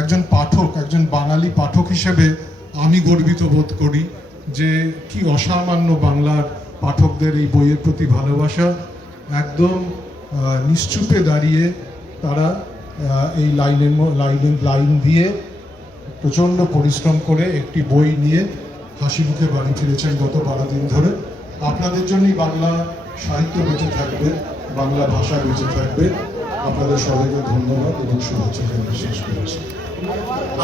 একজন পাঠক, একজন বাঙালি পাঠক হিসেবে আমি গর্বিত বোধ করি যে কি অসামান্য বাংলার পাঠকদের এই বইয়ের প্রতি ভালোবাসা। একদম নিশ্চুপে দাঁড়িয়ে তারা এই লাইন দিয়ে প্রচণ্ড পরিশ্রম করে একটি বই নিয়ে হাসি মুখে বাড়ি ফিরেছেন গত 12 দিন ধরে। আপনাদের জন্যই বাংলা সাহিত্য বেঁচে থাকবে, বাংলা ভাষা বেঁচে থাকবে। আপনাদের সবাইকে ধন্যবাদ এবং শুভেচ্ছা জানিয়ে শেষ করছি।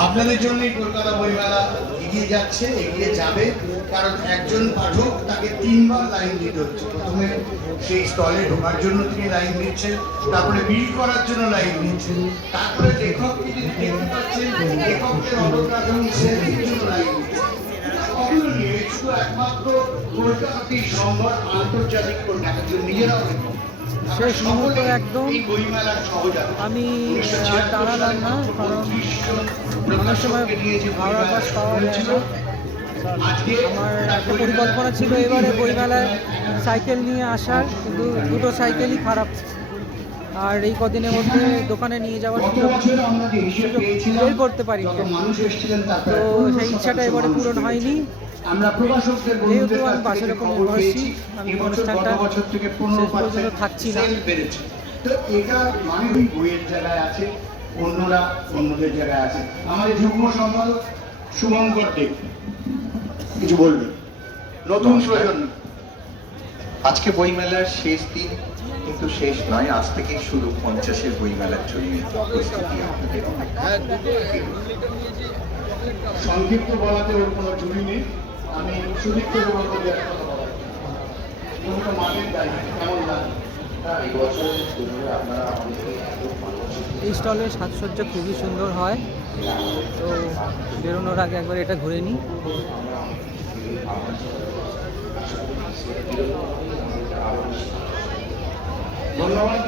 আপনাদের জন্যই কলকাতা বইমেলা এগিয়ে যাচ্ছে, এগিয়ে যাবে, কারণ একজন পাঠক তাকে 3 বার লাইন দিতে হচ্ছে। প্রথমে সেই স্টলে ঢোকার জন্য তিনি লাইন দিচ্ছেন, তারপরে বিল করার জন্য লাইন দিচ্ছেন, তারপরে লেখককে যদি দেখতে পাচ্ছেন লেখকের অটোগ্রাফ এবং সেলফির জন্য লাইন দিচ্ছেন। অতুলনীয়, শুধু একমাত্র কলকাতাতেই সম্ভব, আন্তর্জাতিক কলকাতা নিজেরাও শেষ মুহূর্ত একদম আমি আর দাঁড়ালাম না, কারণ অনেক সময় হাওড়া বাস পাওয়া যায় না। আমার একটা পরিকল্পনা ছিল এবারে বইমেলায় সাইকেল নিয়ে আসার, কিন্তু দুটো সাইকেলই খারাপ, আর এই কদিনের মধ্যে দোকানে নিয়ে যাওয়ার সুযোগ বের করতে পারি, তো সেই ইচ্ছাটা এবারে পূরণ হয়নি। যেহেতু আমি বাসের উপর নির্ভর করছি, আমি অনুষ্ঠানটা শেষ পর্যন্ত থাকছি না। তো এটা মানে বইয়ের জায়গায় আছে, অন্যরা অন্যদের জায়গায় আছে। আমাদের যুগ্ম সম্পাদক শুভঙ্কর দেব কিছু বলবেন, নতুন প্রজন্ম। আজকে বইমেলার শেষ দিন, কিন্তু শেষ নয়, আজ থেকে শুরু 50-এর বইমেলার জন্য প্রস্তুতি। সংক্ষিপ্ত বলাতে ওর কোনো জুড়ি নেই, আমি সুদীপ্ত বলবো যে মাঠের দায়িত্ব কেমন লাগে। এই স্টলের সাজসজ্জা খুবই সুন্দর হয়, তো বেরোনোর আগে একবার এটা ঘুরে নিই। ধন্যবাদ।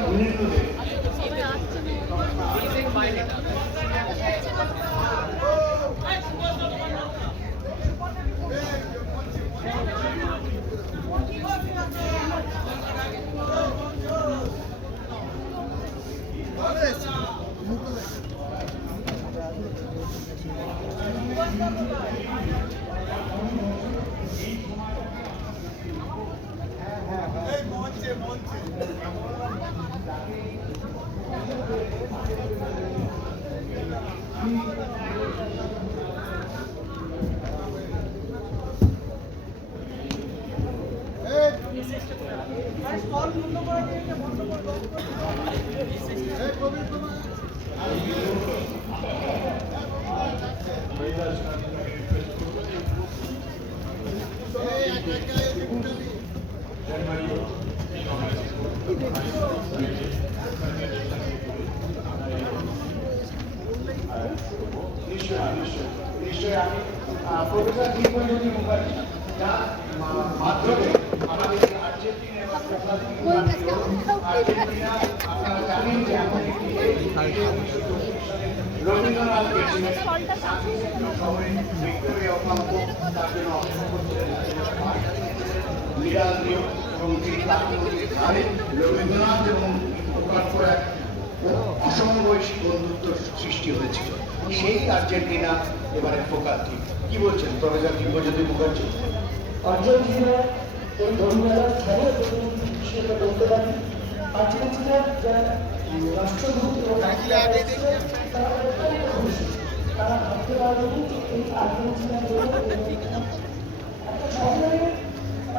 নিশ্চয়ই আমি প্রফেসর দীপজ্যোতি মুখার্জি যার মাধ্যমে আমাদের আর্জেন্টিনা এবং আর্জেন্টিনা আপনারা জানেন যে এমন একটি রবীন্দ্রনাথ গেছিলেন শহরে ভিক্টোরিয়া অকাম্প তার জন্য অপেক্ষা করছিলেন বিড়াল নিয়োগ এবং ঠিক তার ধারে রবীন্দ্রনাথ এবং অকাম্পর এক অসমবয়সী বন্ধুত্ব সৃষ্টি হয়েছিল। সেই আর্জেন্টিনা এবারে ফোকাস কি বলছেন প্রফেসর দীপজ্যোতি মুখার্জি? আর্জেন্টিনা এই ধর্মমেলার খেলার প্রতিনিধি হিসেবে বলতে পারি। আর্জেন্টিনার যারা রাষ্ট্রদূত তারা ভাবতে পারবেন যে এই আর্জেন্টিনার একটা শহরে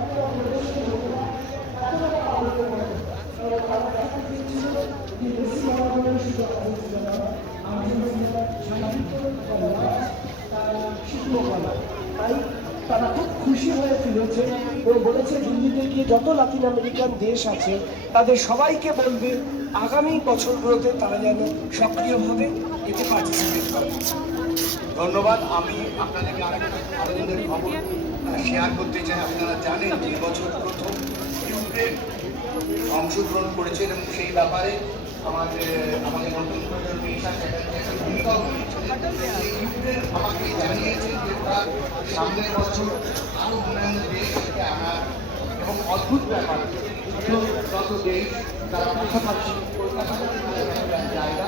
একটা প্রদেশের লোকেরা এতটা আলোকের মতো তারা দেখা দিয়েছিল যে বেশি মানবতার শুধু আর্জেন্টিনা আর্জেন্টিনা সাহিত্য তারা শিল্পকলা, তাই তারা খুব খুশি হয়ে ফিরেছে এবং বলেছে দিল্লিতে গিয়ে যত লাতিন আমেরিকান দেশ আছে তাদের সবাইকে বলবে আগামী বছরগুলোতে তারা যেন সক্রিয়ভাবে এতে পার্টিসিপেট করে। ধন্যবাদ। আমি আপনাদেরকে আনন্দের খবর শেয়ার করতে চাই। আপনারা জানেন যে বছর প্রথম ইউক্রেন অংশগ্রহণ করেছেন এবং সেই ব্যাপারে আমাদের নতুন প্রজন্ম একটা ভূমিকাও ইউক্রেন আমাকে জানিয়েছে যে তারা সামনের বছর আরো অন্যান্য দেশ থেকে আনার এবং অদ্ভুত ব্যাপার যত দেশ তারা পাশাপাশি কলকাতা জায়গা